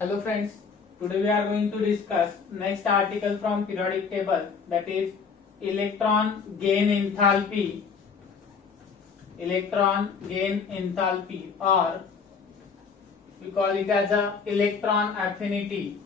Hello friends, today we are going to discuss next article from periodic table, that is electron gain enthalpy. Electron gain enthalpy, or we call it as a electron affinity.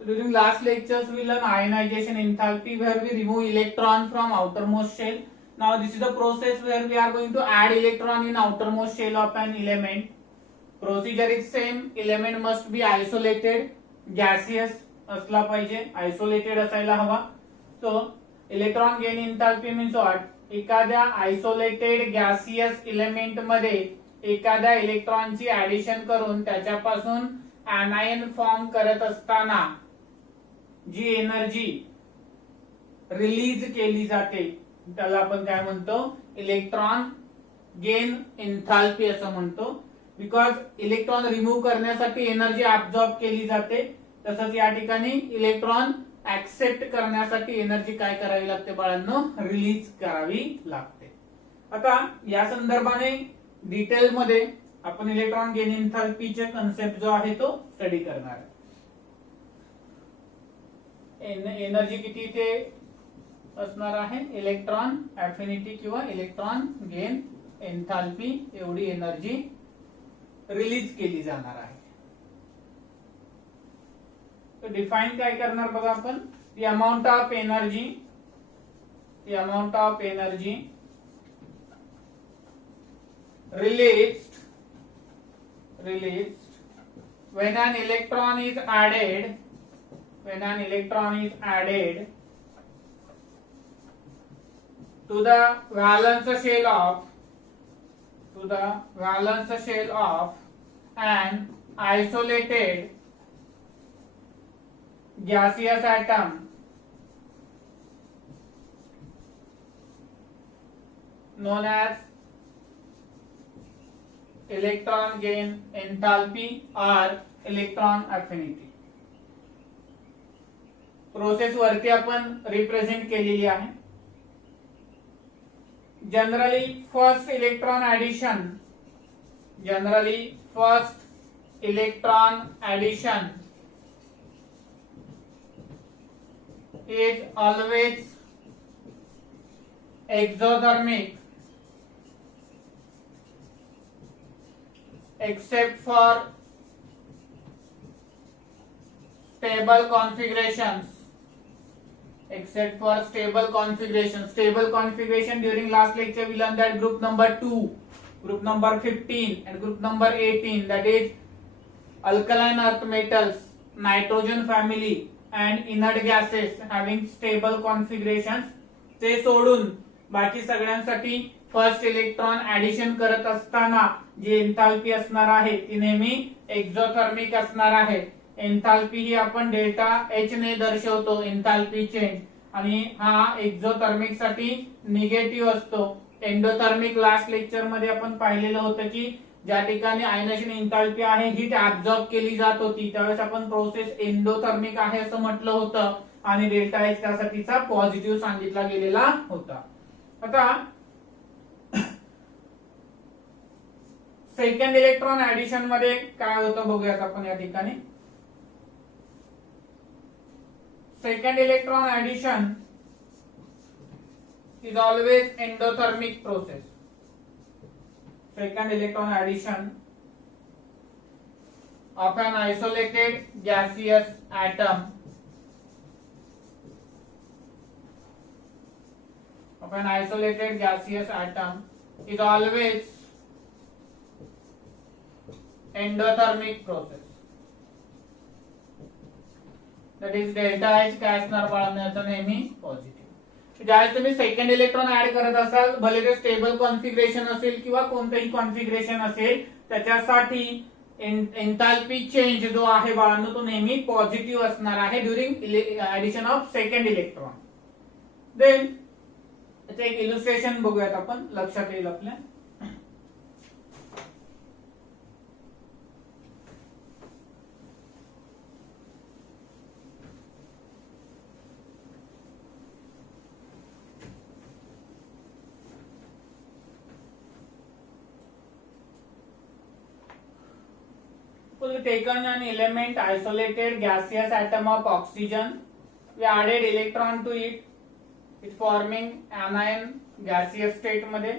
During last lectures we learned ionization enthalpy, where we remove electron from outermost shell. Now this is the process where we are going to add electron in outermost shell of an element. Procedure is same. Element must be isolated, gaseous असला पाहिजे, isolated असायला हवा. So electron gain enthalpy means what? एखाद्या isolated gaseous element मध्ये एखाद्या इलेक्ट्रॉनची addition करून त्याच्यापासून ऍनायन फॉर्म करत असताना जी एनर्जी रिलीज केली जाते त्याला आपण काय म्हणतो? इलेक्ट्रॉन गेन एंथॅल्पी असं म्हणतो. बिकॉज इलेक्ट्रॉन रिमूव्ह करण्यासाठी एनर्जी ऍब्झॉर्ब केली जाते, तसंच या ठिकाणी इलेक्ट्रॉन ऍक्सेप्ट करण्यासाठी एनर्जी काय करावी लागते बाळांनो? रिलीज करावी लागते. आता या संदर्भाने डिटेल मध्ये आपण इलेक्ट्रॉन गेन एंथॅल्पीचे कन्सेप्ट जो आहे तो स्टडी करणार आहे. एनर्जी किती ते असणार आहे? इलेक्ट्रॉन अफिनिटी किंवा इलेक्ट्रॉन गेन एंथॅल्पी एवढी एनर्जी रिलीज केली जाणार आहे. तो डिफाइन काय करणार बघा आपण? The amount of energy, the amount of energy released when an electron is added, to the valence shell of an isolated gaseous atom known as electron gain enthalpy और electron affinity. Process वरती आपण represent केलेली आहे. Generally first electron addition is always exothermic except for stable configurations. Stable configuration during last lecture we learned that group number 2, group number 15 and group number 18, that is alkaline earth metals, nitrogen family and inert gases having stable configurations. ते सोडून बाकी सगळ्यांसाठी first electron addition करत असताना जी एंथॅल्पी असणार आहे ती नेहमी एक्झोथर्मिक असणार आहे. एंथॅल्पी ही आपण डेल्टा एच ने दर्शवतो, एंथॅल्पी चेंज, आणि हा एक्झोथर्मिक साठी निगेटिव्ह असतो. एंडोथर्मिक लास्ट लेक्चर मध्ये आपण पाहिलेलं होतं की ज्या ठिकाणी आयनायझेशन एंथॅल्पी आहे हीट ऍब्झॉर्ब केली जात होती, त्यावेळेस आपण प्रोसेस एंडोथर्मिक आहे असं म्हटलं होतं, आणि डेल्टा एच त्यासाठीचा पॉझिटिव्ह सांगितला गेलेला होता. आता सेकंड इलेक्ट्रॉन ऍडिशन मध्ये काय होतं बघूयात आपण या ठिकाणी. Second electron addition is always endothermic process. Second electron addition of an isolated gaseous atom is always endothermic process. That is delta H काय असणार बाळांनो? याचा नेहमी पॉझिटिव्ह. ज्यावेळेस तुम्ही सेकंड इलेक्ट्रॉन ऍड करत असाल, भले ते स्टेबल कॉन्फिगरेशन असेल किंवा कोणतेही कॉन्फिगरेशन असेल, त्याच्यासाठी एंथॅल्पी चेंज जो आहे बाळांनो तो नेहमी पॉझिटिव्ह असणार आहे during addition of second electron. Then त्याचं एक इलुस्ट्रेशन बघूयात आपण, लक्षात येईल आपल्या. we taken an element isolated gaseous atom of oxygen, we added electron to it, it forming anion gaseous state मध्ये.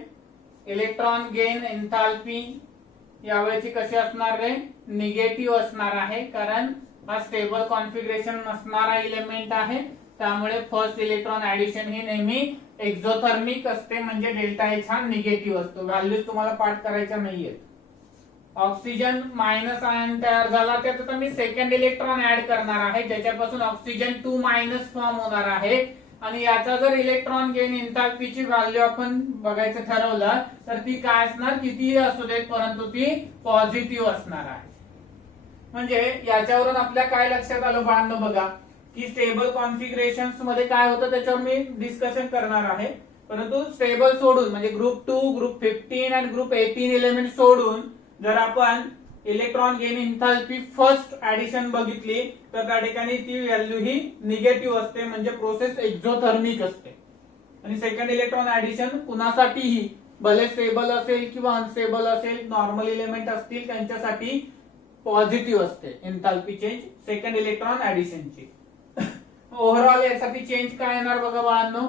इलेक्ट्रॉन गेन एन्थाल्पी यावेळी कशी असणार रे, निगेटिव्ह असणार आहे, कारण हा स्टेबल कॉन्फिगरेशन नसणारा इलेमेंट आहे, त्यामुळे फर्स्ट इलेक्ट्रॉन ऍडिशन ही नेहमी एक्झोथर्मिक असते, म्हणजे डेल्टा एच हा निगेटिव्ह असतो. व्हॅल्यूज तुम्हाला पाठ करायच्या नाहीयेत. ऑक्सिजन मायनस आयन तयार झाला, त्यात आता मी सेकंड इलेक्ट्रॉन ऍड करणार आहे, ज्याच्यापासून ऑक्सिजन 2 मायनस फॉर्म होणार आहे. आणि याचा जर इलेक्ट्रॉन गेन एन्थाल्पीची व्हॅल्यू आपण बघायचं ठरवलं तर ती काय असणार, कितीही असू देत परंतु ती पॉझिटिव्ह असणार आहे. म्हणजे याच्यावरून आपल्या काय लक्षात आलं बाळांनो बघा, की स्टेबल कॉन्फिगरेशन्स मध्ये काय होतं त्याच्यावर मी डिस्कशन करणार आहे, परंतु स्टेबल सोडून म्हणजे ग्रुप 2, ग्रुप 15 आणि ग्रुप 18 एलिमेंट सोडून जर आपण electron gain enthalpy first addition बघितली तर त्या ठिकाणी ती व्हॅल्यू ही निगेटिव्ह असते, म्हणजे प्रोसेस एक्झोथर्मिक असते. आणि सेकंड इलेक्ट्रॉन ऍडिशन कुणासाठीही भले स्टेबल असेल किंवा अनस्टेबल असेल, नॉर्मल इलेमेंट असतील त्यांच्यासाठी पॉझिटिव्ह असते एन्थाल्पी चेंज सेकंड इलेक्ट्रॉन ऍडिशनची. ओव्हरऑल यासाठी चेंज काय येणार बघा बाळांनो,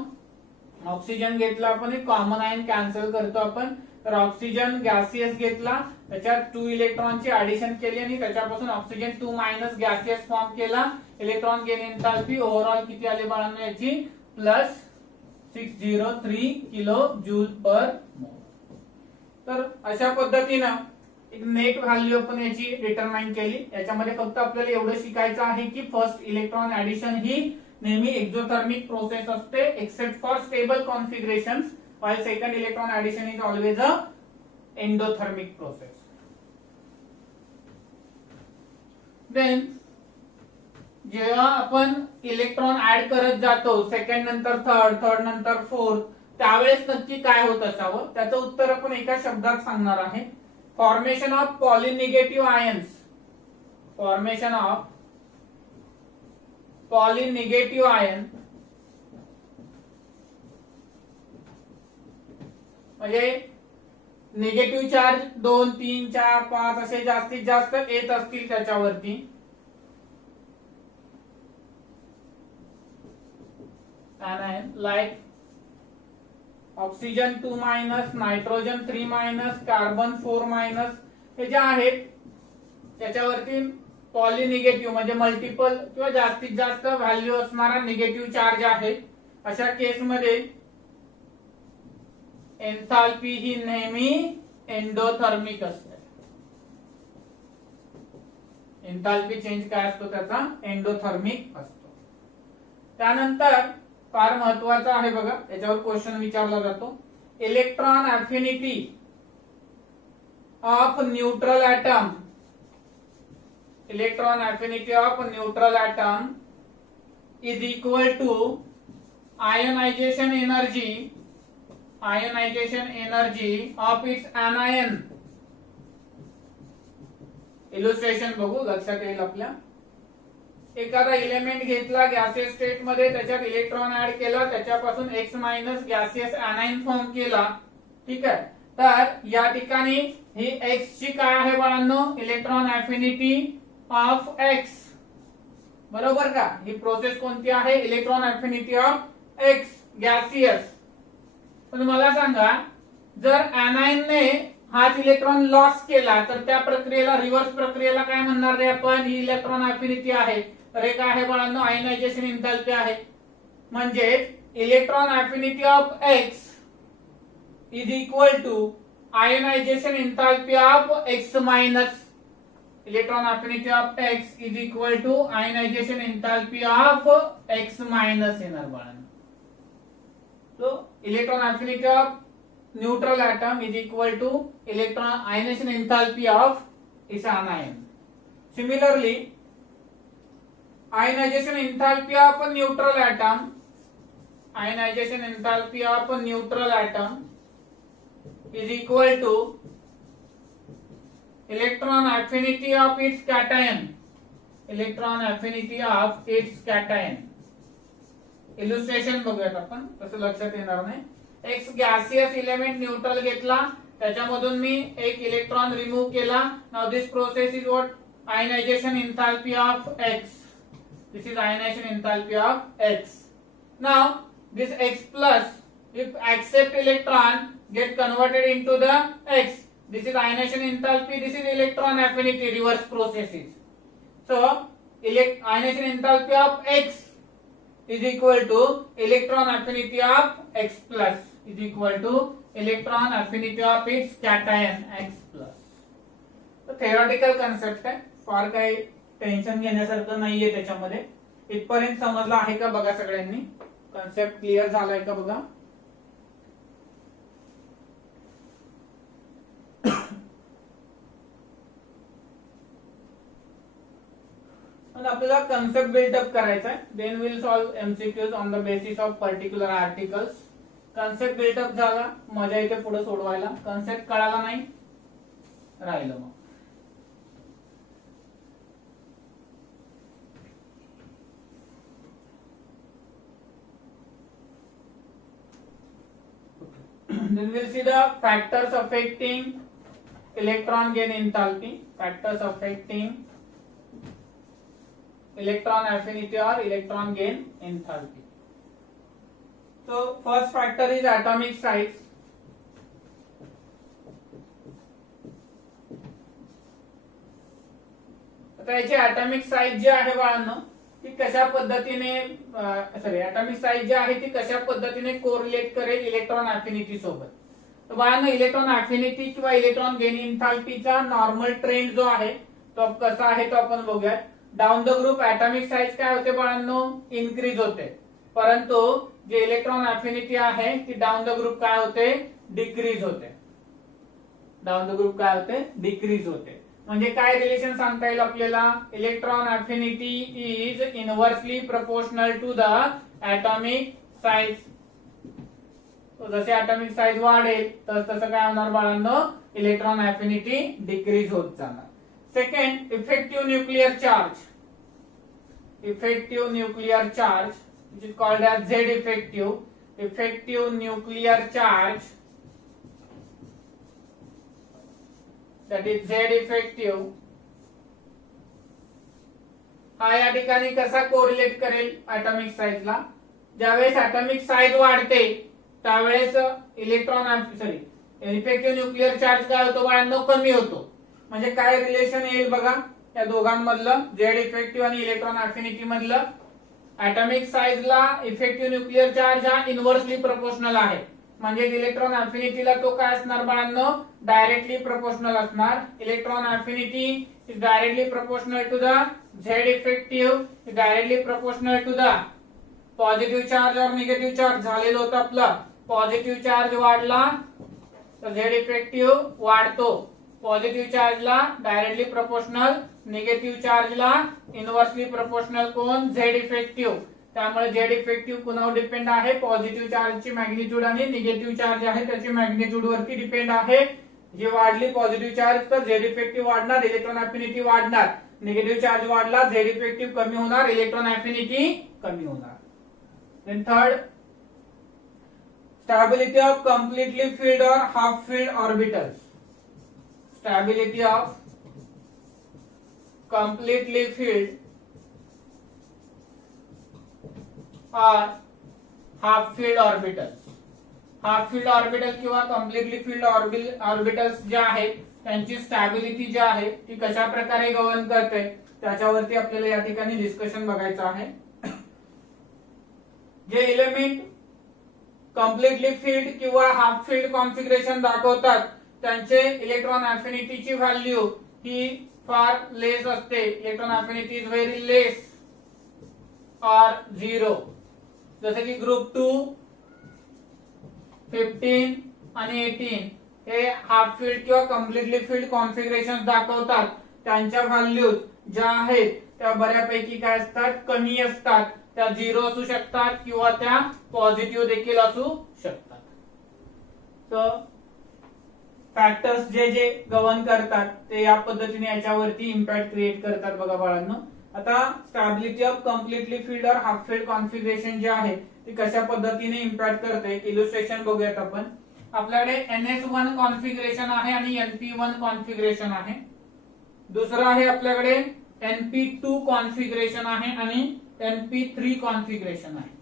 ऑक्सिजन घेतला आपण, एक कॉमन आयन कॅन्सल करतो आपण, तर ऑक्सिजन गॅसियस घेतला, त्याच्यात 2 इलेक्ट्रॉनची ऍडिशन केली आणि त्याच्यापासून ऑक्सिजन 2 मायनस गॅसियस फॉर्म केला. इलेक्ट्रॉन गेन एन्थाल्पी ओव्हरऑल किती आले बाळांनो याची, प्लस 603 किलो जूल पर मोल. तर अशा पद्धतीनं एक नेट व्हॅल्यू आपण याची डिटरमाइन केली. याच्यामध्ये फक्त आपल्याला एवढं शिकायचं आहे की फर्स्ट इलेक्ट्रॉन ऍडिशन ही नेहमी एक्झोथर्मिक प्रोसेस असते, except for stable configurations, while second electron addition is always a endothermic process. Then जेव्हा आपण इलेक्ट्रॉन ऍड करत जातो सेकंड नंतर थर्ड, थर्ड नंतर फोर्थ, त्यावेळेस नक्की काय होत असावं त्याचं उत्तर आपण एका शब्दात सांगणार आहे. Formation of polynegative ions, formation of polynegative ion म्हणजे निगेटिव्ह चार्ज 2, 3, 4, 5 असे जास्तीत जास्त येत असतील त्याच्यावरती, like oxygen 2 minus, nitrogen 3 minus, carbon 4 minus, हे जे आहेत त्याच्यावरती पॉलिनिगेटिव्ह म्हणजे मल्टिपल किंवा जास्तीत जास्त व्हॅल्यू असणारा निगेटिव्ह चार्ज आहे. अशा केसमध्ये एन्थाल्पी ही नेहमी एंडोथर्मिक असते. एन्थाल्पी चेंज काय असतो त्याचा, एंडोथर्मिक असतो. त्यानंतर फार महत्वाचं आहे बघा, याच्यावर क्वेश्चन विचारला जातो, electron affinity of neutral atom, electron affinity of neutral atom is equal to ionization energy, ionization energy of its anion. Illustration बघू, लक्षात येईल आपल्या. एखादा इलेमेंट घेतला गॅसियस स्टेट मध्ये, त्याच्यात इलेक्ट्रॉन ऍड केला, त्याच्यापासून x minus gaseous anion form केला, ठीक आहे. तर या ठिकाणी ही एक्स ची काय आहे बाळांनो, इलेक्ट्रॉन अफिनिटी ऑफ एक्स, बरोबर का. ही प्रोसेस कोणती आहे, electron affinity of x gaseous. पण मला सांगा, जर anion ने हाच इलेक्ट्रॉन लॉस केला तर त्या प्रक्रियेला, रिव्हर्स प्रक्रियेला काय म्हणणार रे आपण, ही इलेक्ट्रॉन अफिनिटी आहे, तर हे काय आहे बाळांनो, आयोनायझेशन एन्थाल्पी आहे. म्हणजे electron affinity of X is equal to ionization enthalpy of X minus, electron affinity of X is equal to ionization enthalpy of X minus येणार बाळांनो. So electron affinity of neutral atom is equal to electron ionization enthalpy of its anion. Similarly, ionization enthalpy of a neutral atom, ionization enthalpy of a neutral atom is equal to electron affinity of its cation, electron affinity of its cation. इल्युस्ट्रेशन बघूयात आपण, तसं लक्षात येणार नाही. X gaseous element neutral घेतला, त्याच्यामधून मी एक electron remove केला. Now this process is what ionization enthalpy of X. This is ionization enthalpy of X. Now this X plus, if accept electron, get converted into the X. This is ionization enthalpy, this is electron affinity, reverse processes. So ionization enthalpy of X is equal to electron affinity of X plus is equal to electron affinity of its cation X plus. तो theoretical concept आहे, फार काही tension घेण्यासारखं नाहीये त्याच्यामध्ये. इथपर्यंत समजलं आहे का बघा सगळ्यांनी? कन्सेप्ट क्लिअर झालाय का बघा? आपल्याला कन्सेप्ट बिल्डअप करायचा आहे. Then will solve MCQs on the basis of particular articles. Concept buildup झाला, मजा येते पुढे सोडवायला. कन्सेप्ट कळाला नाही, राहिलं मग. Then we'll see the factors affecting electron gain enthalpy, factors affecting electron affinity or electron gain enthalpy. So first factor is atomic size. आता याची atomic size जी आहे बाळांनो, ती कशा पद्धतीने atomic size जी आहे ती कशा पद्धतीने कोरिलेट करेल इलेक्ट्रॉन अफिनिटी सोबत. तर बाळांनो इलेक्ट्रॉन अफिनिटी किंवा इलेक्ट्रॉन गेन एन्थाल्पीचा नॉर्मल ट्रेंड जो आहे तो कसा आहे तो आपण बघूयात. Down the group atomic size काय होते बाळांनो, इन्क्रीज होते, परंतु जे इलेक्ट्रॉन अफिनिटी आहे ती डाऊन द ग्रुप काय होते, डिक्रीज होते. डाऊन द ग्रुप काय होते, डिक्रीज होते. म्हणजे काय रिलेशन सांगता येईल आपल्याला, electron affinity is inversely proportional to the atomic size. जसे atomic साइज वाढेल तसं काय होणार बाळांनो, इलेक्ट्रॉन अफिनिटी डिक्रीज होत जाणार. Second, effective nuclear charge. Effective nuclear charge which is called as Z effective. Effective nuclear charge, that is Z effective, हा या ठिकाणी कसा कोरिलेट करेल atomic साइज ला. ज्यावेळेस atomic साइज वाढते त्यावेळेस इलेक्ट्रॉन इफेक्टिव्ह न्यूक्लियर चार्ज काय होतो बाळांनो, कमी होतो. म्हणजे काय रिलेशन येईल बघा या दोघांमधलं, Z इफेक्टिव्ह आणि इलेक्ट्रॉन अफिनिटी मधलं. atomic साइज ला इफेक्टिव्ह न्यूक्लियर चार्ज हा इनव्हर्सली प्रोपोर्शनल आहे, म्हणजे इलेक्ट्रॉन अफिनिटीला तो काय असणार बाळांनो, डायरेक्टली प्रोपोर्शनल असणार. Electron affinity is directly proportional to the Z effective, is directly proportional to the positive charge और निगेटिव्ह चार्ज. झालेलं होतं आपलं, पॉझिटिव्ह चार्ज वाढला तर Z इफेक्टिव्ह वाढतो, पॉझिटिव्ह चार्जला डायरेक्टली प्रोपोर्शनल, निगेटिव्ह चार्जला इनव्हर्सली प्रोपोर्शनल कोण, Z इफेक्टिव्ह. त्यामुळे Z इफेक्टिव्ह कुणावर डिपेंड आहे, पॉझिटिव्ह चार्जची मॅग्निट्यूड आणि निगेटिव्ह चार्ज आहे त्याची मॅग्निट्यूड वरती डिपेंड आहे. जी वाढली पॉझिटिव्ह चार्ज तर Z इफेक्टिव्ह वाढणार, इलेक्ट्रॉन अफिनिटी वाढणार. निगेटिव्ह चार्ज वाढला, Z इफेक्टिव्ह कमी होणार, इलेक्ट्रॉन अफिनिटी कमी होणार. Then third, stability of completely filled और half filled orbitals. Stability of completely filled or half filled orbitals. Half filled orbital किंवा कम्प्लिटली फील्ड ऑर्बिटल्स जे आहेत त्यांची स्टॅबिलिटी जी आहे ती कशा प्रकारे गव्हर्न करते त्याच्यावरती आपल्याला या ठिकाणी डिस्कशन बघायचं आहे. जे एलिमेंट कम्प्लिटली फील्ड किंवा हाफ फील्ड कॉन्फिगरेशन दाखवतात त्यांचे इलेक्ट्रॉन अफिनिटीची व्हॅल्यू ही फार लेस असते. इलेक्ट्रॉन अफिनिटी इज व्हेरी लेस और 0. जसे की ग्रुप 2, 15 आणि 18 हे हाफ फील्ड किंवा कम्प्लिटली फील्ड कॉन्फिगरेशन दाखवतात. त्यांच्या व्हॅल्यूज ज्या आहेत त्या बऱ्यापैकी काय असतात, कमी असतात. त्या 0 असू शकतात किंवा त्या पॉझिटिव्ह देखील असू शकतात. सो फॅक्टर्स जे जे गव्हर्न करतात ते या पद्धतीने याच्यावरती इम्पॅक्ट क्रिएट करतात बघा बाळांनो. आता स्टॅबिलिटी ऑफ कम्प्लिटली फील्ड और हाफ फील्ड कॉन्फिगरेशन जे आहे ती कशा पद्धतीने इम्पॅक्ट करते एक इल्युस्ट्रेशन बघूयात आपण. आपल्याकडे NS1 कॉन्फिगरेशन आहे आणि NP1 कॉन्फिगरेशन आहे. दुसरा आहे आपल्याकडे NP2 कॉन्फिगरेशन आहे आणि NP3 कॉन्फिगरेशन आहे.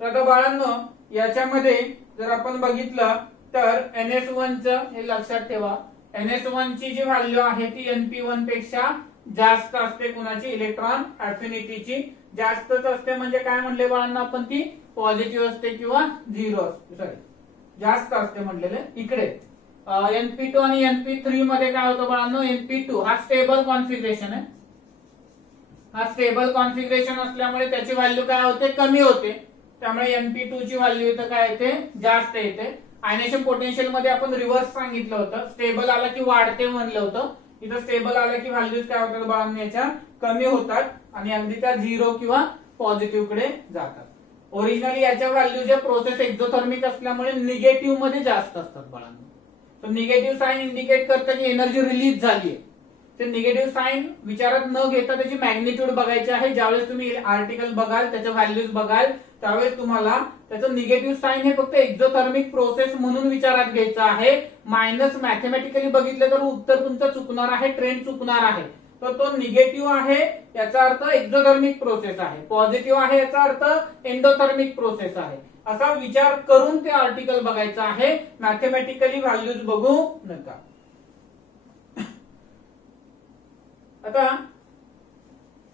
तर आता बाळांनो याच्यामध्ये जर आपण बघितलं तर NS1 च हे लक्षात ठेवा, NS1 ची जी व्हॅल्यू आहे ती NP1 पेक्षा जास्त असते. कुणाची? इलेक्ट्रॉन अफिनिटीची जास्तच असते. म्हणजे काय म्हणले बाळांना आपण, ती पॉझिटिव्ह असते किंवा झिरो असते, सॉरी जास्त असते म्हणलेले. इकडे NP2 आणि NP3 मध्ये काय होतं बाळांनो, NP2 हा स्टेबल कॉन्फिगरेशन आहे. हा स्टेबल कॉन्फिगरेशन असल्यामुळे त्याची व्हॅल्यू काय होते, कमी होते. त्यामुळे NP2 ची व्हॅल्यू इथं काय येते, जास्त येते. आयनेशन पोटेन्शियल मध्ये आपण रिव्हर्स सांगितलं होतं, स्टेबल आला की वाढते म्हणलं होतं. इथं स्टेबल आला की व्हॅल्यूज काय होतात बाळांनो, याच्या कमी होतात आणि अगदी त्या झिरो किंवा पॉझिटिव्ह कडे जातात. ओरिजिनली याच्या व्हॅल्यू जे प्रोसेस एक्झोथर्मिक असल्यामुळे निगेटिव्ह मध्ये जास्त असतात बाळांनो. तर निगेटिव्ह साइन इंडिकेट करतं की एनर्जी रिलीज झाली आहे. ते निगेटिव्ह साइन विचारात न घेता त्याची मॅग्निट्यूड बघायची आहे. ज्यावेळेस तुम्ही आर्टिकल बघाल, त्याच्या व्हॅल्यूज बघाल, त्यावेळेस तुम्हाला त्याचं निगेटिव्ह साइन हे फक्त एक्झोथर्मिक प्रोसेस म्हणून विचारात घ्यायचं आहे. मायनस मॅथमॅटिकली बघितलं तर उत्तर तुमचं चुकणार आहे, ट्रेंड चुकणार आहे. तर तो निगेटिव्ह आहे याचा अर्थ एक्झोथर्मिक प्रोसेस आहे, पॉझिटिव्ह आहे याचा अर्थ एंडोथर्मिक प्रोसेस आहे. असा विचार करून ते आर्टिकल बघायचं आहे, मॅथमॅटिकली व्हॅल्यूज बघू नका. आता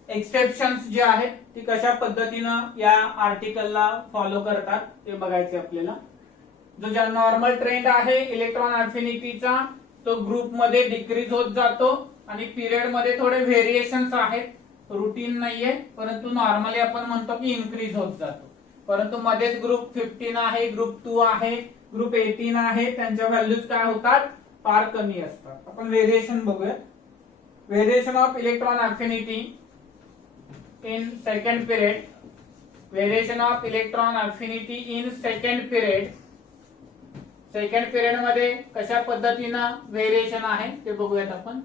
एक्सेप्शन्स जे आहेत ती कशा पद्धतीनं या आर्टिकलला फॉलो करतात ते बघायचे आपल्याला. जो ज्या नॉर्मल ट्रेंड आहे इलेक्ट्रॉन अफिनिटीचा तो ग्रुप मध्ये डिक्रीज होत जातो आणि पिरियड मध्ये थोडे व्हेरिएशन्स आहेत, रुटीन नाहीये, परंतु नॉर्मली आपण म्हणतो की इन्क्रीज होत जातो. परंतु मध्येच ग्रुप 15 आहे, ग्रुप 2 आहे, ग्रुप 18 आहे, त्यांच्या व्हॅल्यूज काय होतात, फार कमी असतात. आपण व्हेरिएशन बघूया. Variation of electron affinity in second period, variation of electron affinity in second period. Second period मध्ये कशा पद्धतीनं व्हेरिएशन आहे ते बघूयात आपण.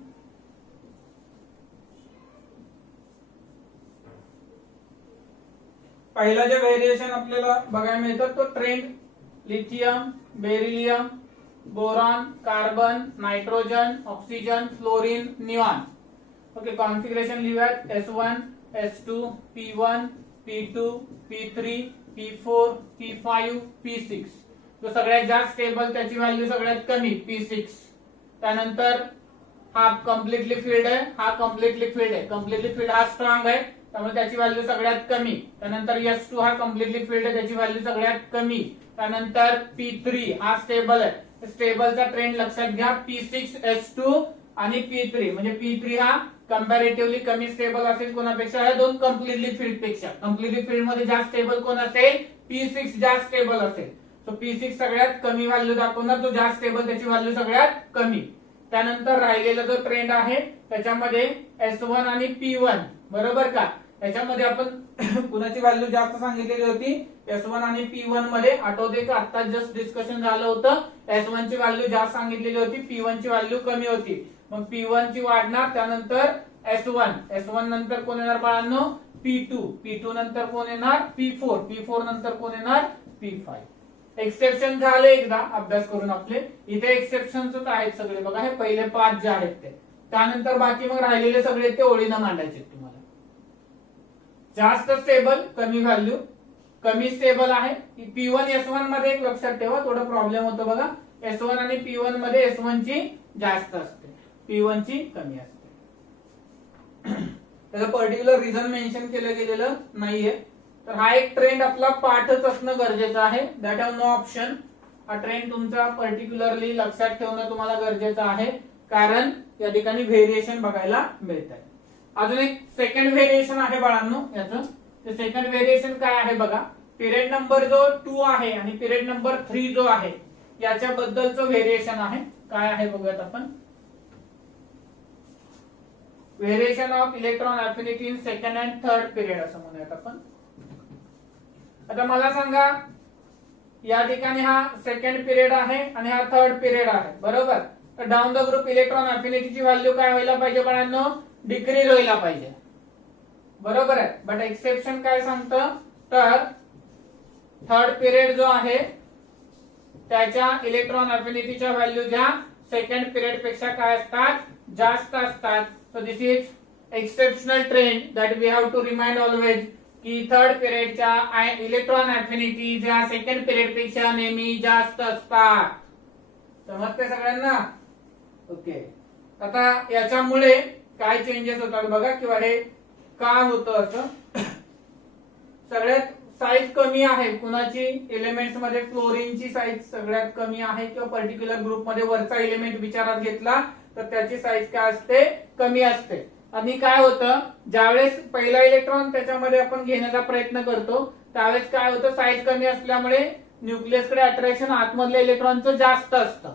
पहिला जे व्हेरिएशन आपल्याला बघायला मिळतं तो trend lithium, beryllium, boron, carbon, nitrogen, oxygen, fluorine, neon. Okay, configuration लिहूयात. S1, S2, P1, P2, P3, P4, P5, P6. जो सगळ्यात जास्त स्टेबल त्याची व्हॅल्यू सगळ्यात कमी P6. त्यानंतर हा कम्प्लिटली फिल्ड आहे, हा कम्प्लिटली फिल्ड आहे. कम्प्लिटली फिल्ड हा स्ट्रॉंग आहे त्यामुळे त्याची व्हॅल्यू सगळ्यात कमी. त्यानंतर S2 हा कम्प्लिटली फिल्ड आहे, त्याची व्हॅल्यू सगळ्यात कमी. त्यानंतर P3 हा स्टेबल आहे. स्टेबलचा ट्रेंड लक्षात घ्या. P6, S2 आणि P3 म्हणजे P3 हा कंपॅरेटिव्हली कमी स्टेबल असेल कोणापेक्षा, या दोन कम्प्लिटली फील्ड पेक्षा. कम्प्लिटली फील्ड मध्ये जास्त स्टेबल कोण असेल, P6 जास्त स्टेबल असेल. सो P6 सगळ्यात कमी व्हॅल्यू दाखवणार, जो जास्त स्टेबल त्याची व्हॅल्यू सगळ्यात कमी. त्यानंतर राहिलेला जो ट्रेंड आहे त्याच्यामध्ये S1 आणि P1, बरोबर का, त्याच्यामध्ये आपण कुणाची व्हॅल्यू जास्त सांगितलेली होती, S1 आणि P1 मध्ये. आठवते का, आता जस्ट डिस्कशन झालं होतं. S1 ची व्हॅल्यू जास्त सांगितलेली होती, P1 ची व्हॅल्यू कमी होती. मग P1 ची वाढणार, त्यानंतर S1 नंतर कोण येणार बाळांनो, P2 नंतर कोण येणार, P4 नंतर कोण येणार, P5. एक्सेप्शन झाले एकदा अभ्यास करून आपले. इथे एक्सेप्शनच आहेत सगळे बघा, हे पहिले 5 जे आहेत ते. त्यानंतर बाकी मग राहिलेले सगळे ते ओळीनं मांडायचे तुम्हाला. जास्त स्टेबल, कमी व्हॅल्यू, कमी स्टेबल आहे P1 S1 मध्ये. एक लक्षात ठेवा, थोडा प्रॉब्लेम होतो बघा. S1 आणि P1 मध्ये S1 ची जास्त असते, P1 ची कमी असते. त्याचं पर्टिक्युलर रिझन मेन्शन केलं गेलेलं नाहीये. तर हा एक ट्रेंड आपला पाठच असणं गरजेचं आहे. That have no option. हा ट्रेंड तुमचा पर्टिक्युलरली लक्षात ठेवणं तुम्हाला गरजेचं आहे, कारण या ठिकाणी व्हेरिएशन बघायला मिळत आहे. अजून एक सेकंड व्हेरिएशन आहे बाळांनो याचं. ते सेकंड व्हेरिएशन काय आहे बघा. पिरियड नंबर जो 2 आहे आणि पिरियड नंबर 3 जो आहे याच्याबद्दलचं व्हेरिएशन आहे. काय आहे बघूयात आपण. Variation of electron affinity in second and third period असं म्हणूयात आपण. आता मला सांगा, या ठिकाणी हा सेकंड पिरियड आहे आणि हा थर्ड पिरियड आहे, बरोबर. तर डाऊन द ग्रुप इलेक्ट्रॉन अफिनिटीची व्हॅल्यू काय व्हायला पाहिजे बाळांनो, डिक्रीज व्हायला पाहिजे, बरोबर आहे. बट एक्सेप्शन काय सांगतं, तर थर्ड पिरियड जो आहे त्याच्या इलेक्ट्रॉन अफिनिटीच्या व्हॅल्यू ज्या सेकंड पिरियड पेक्षा काय असतात, जास्त असतात. So this is exceptional trend that we have to remind always की थर्ड पिरियडच्या इलेक्ट्रॉन अफिनिटी ज्या सेकंड पिरियड पेक्षा नेहमी जास्त असतात. समजते सगळ्यांना? ओके. आता याच्यामुळे काय चेंजेस होतात बघा, किंवा हे का होतं असं. सगळ्यात साईज कमी आहे कुणाची एलिमेंट्स मध्ये, फ्लोरीनची साईज सगळ्यात कमी आहे, किंवा पर्टिक्युलर ग्रुप मध्ये वरचा एलिमेंट विचारात घेतला तर त्याची साईज काय असते, कमी असते. आणि काय होतं, ज्यावेळेस पहिला इलेक्ट्रॉन त्याच्यामध्ये आपण घेण्याचा प्रयत्न करतो त्यावेळेस काय होतं, साईज कमी असल्यामुळे न्यूक्लियसकडे अट्रॅक्शन आतमधल्या इलेक्ट्रॉनचं जास्त असतं.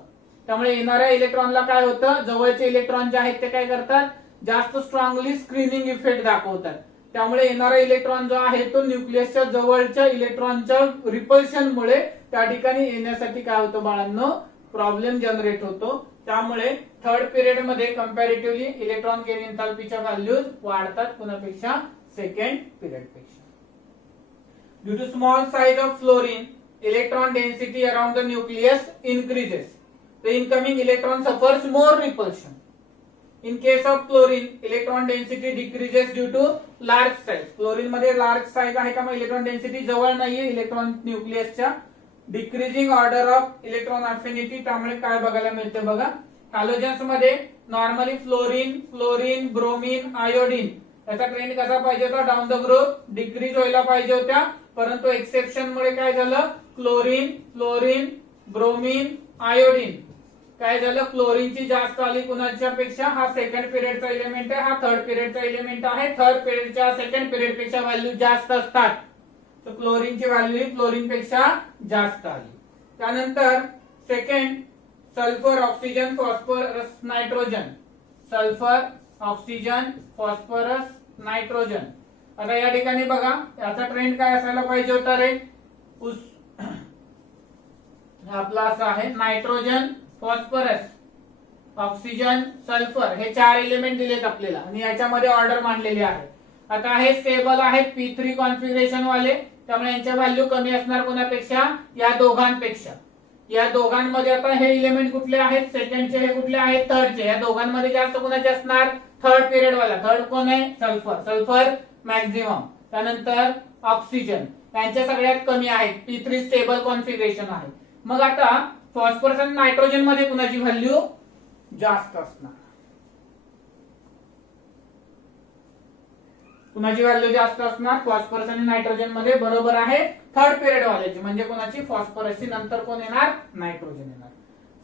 त्यामुळे येणाऱ्या इलेक्ट्रॉनला काय होतं, जवळचे इलेक्ट्रॉन जे आहेत ते काय करतात, जास्त स्ट्रॉंगली स्क्रीनिंग इफेक्ट दाखवतात. त्यामुळे येणारा इलेक्ट्रॉन जो आहे तो न्यूक्लियसच्या जवळच्या इलेक्ट्रॉनच्या रिपल्शनमुळे त्या ठिकाणी येण्यासाठी काय होतं बाळांनो, प्रॉब्लेम जनरेट होतो. त्यामुळे थर्ड पिरियड मध्ये कंपॅरेटिव्हली इलेक्ट्रॉन गेन एन्थाल्पीच्या व्हॅल्यूज वाढतात कुणापेक्षा, सेकंड पिरियड पेक्षा. Due to small size of fluorine, electron density around the nucleus increases. The incoming electron suffers more repulsion. In case of chlorine, electron density decreases due to large size. Chlorine मध्ये large size आहे का, मग electron density जवळ नाहीये electron न्यूक्लियसच्या. Decreasing order of electron affinity, त्यामुळे काय बघायला मिळते बघा, हॅलोजन्स मध्ये नॉर्मली फ्लोरीन, ब्रोमीन, आयोडीन याचा ट्रेंड कसा पाहिजे होता, डाऊन द ग्रुप डिक्रीज व्हायला पाहिजे होत्या. परंतु एक्सेप्शन मुळे काय झालं, फ्लोरीन, ब्रोमीन, आयोडीन काय झालं, क्लोरीनची जास्त आली कुणाच्या पेक्षा. हा सेकंड पिरियडचा एलिमेंट आहे, हा थर्ड पिरियडचा एलिमेंट आहे. थर्ड पिरियडच्या सेकंड पिरियड पेक्षा व्हॅल्यू जास्त असतात. तर क्लोरीनची व्हॅल्यू क्लोरीन पेक्षा जास्त आली. त्यानंतर second, sulphur, oxygen, phosphorus, nitrogen. Sulphur, oxygen, phosphorus, nitrogen. आता या ठिकाणी बघा याचा ट्रेंड काय असायला पाहिजे होता रे, आपला असा आहे नायट्रोजन, फॉस्फरस, ऑक्सिजन, सल्फर हे चार एलिमेंट दिलेत आपल्याला आणि याच्यामध्ये ऑर्डर मांडलेली आहे. आता हे स्टेबल आहेत P3 कॉन्फिगरेशन वाले, त्यामुळे यांच्या व्हॅल्यू कमी असणार कोणापेक्षा, या दोघांपेक्षा. या दोघांमध्ये आता हे एलिमेंट कुठले आहेत, सेकंडचे, हे कुठले आहेत, थर्डचे. या दोघांमध्ये जास्त कोणाचे असणार, थर्ड पिरियड वाला. थर्ड कोण आहे, सल्फर मॅक्झिमम. त्यानंतर ऑक्सिजन, त्यांच्या सगळ्यात कमी आहेत, P3 स्टेबल कॉन्फिगरेशन आहे. मग आता फॉस्फरस आणि नायट्रोजन मध्ये कुणाची व्हॅल्यू जास्त असणार, कुणाची व्हॅल्यू जास्त असणार, फॉस्फरस आणि नायट्रोजन मध्ये. बरोबर आहे, थर्ड पिरियड वाल्याची, म्हणजे कोणाची, फॉस्फरसची. नंतर कोण येणार, नायट्रोजन येणार.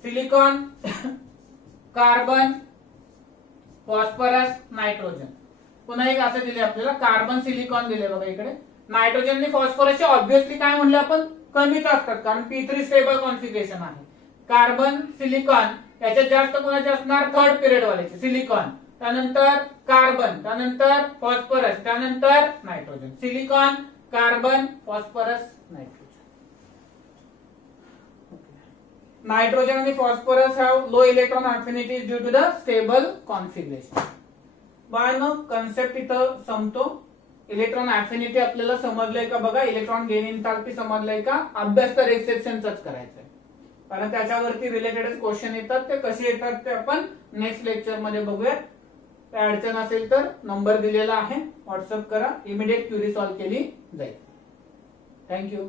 Silicon, carbon, phosphorus, nitrogen. पुन्हा एक असं दिले आपल्याला, कार्बन, सिलिकॉन दिले बघा इकडे. नायट्रोजन आणि फॉस्फरसचे ऑब्विसली काय म्हणले आपण, कमीच असतात, कारण P3 स्टेबल कॉन्फिगरेशन आहे. कार्बन, सिलिकॉन याच्यात जास्त कोणाचे असणार, थर्ड पिरियड वाल्याचे, सिलिकॉन. त्यानंतर कार्बन, त्यानंतर फॉस्फरस, त्यानंतर nitrogen. Silicon, carbon, phosphorus, nitrogen. Nitrogen आणि phosphorus have low electron affinity due to the stable configuration. बाळांनो कन्सेप्ट इथं संपतो. इलेक्ट्रॉन अफिनिटी आपल्याला समजलंय का बघा, इलेक्ट्रॉन गेन एन्थाल्पी समजलंय का, अभ्यास तर एक्सेप्शनचाच करायचा आहे, कारण त्याच्यावरती रिलेटेड क्वेश्चन येतात. ते कसे येतात ते आपण नेक्स्ट लेक्चर मध्ये बघूयात. काय अडचण असेल तर नंबर दिलेला आहे, व्हॉट्सअप करा, इमिडिएट क्युरी सॉल्व्ह केली जाईल. थँक्यू.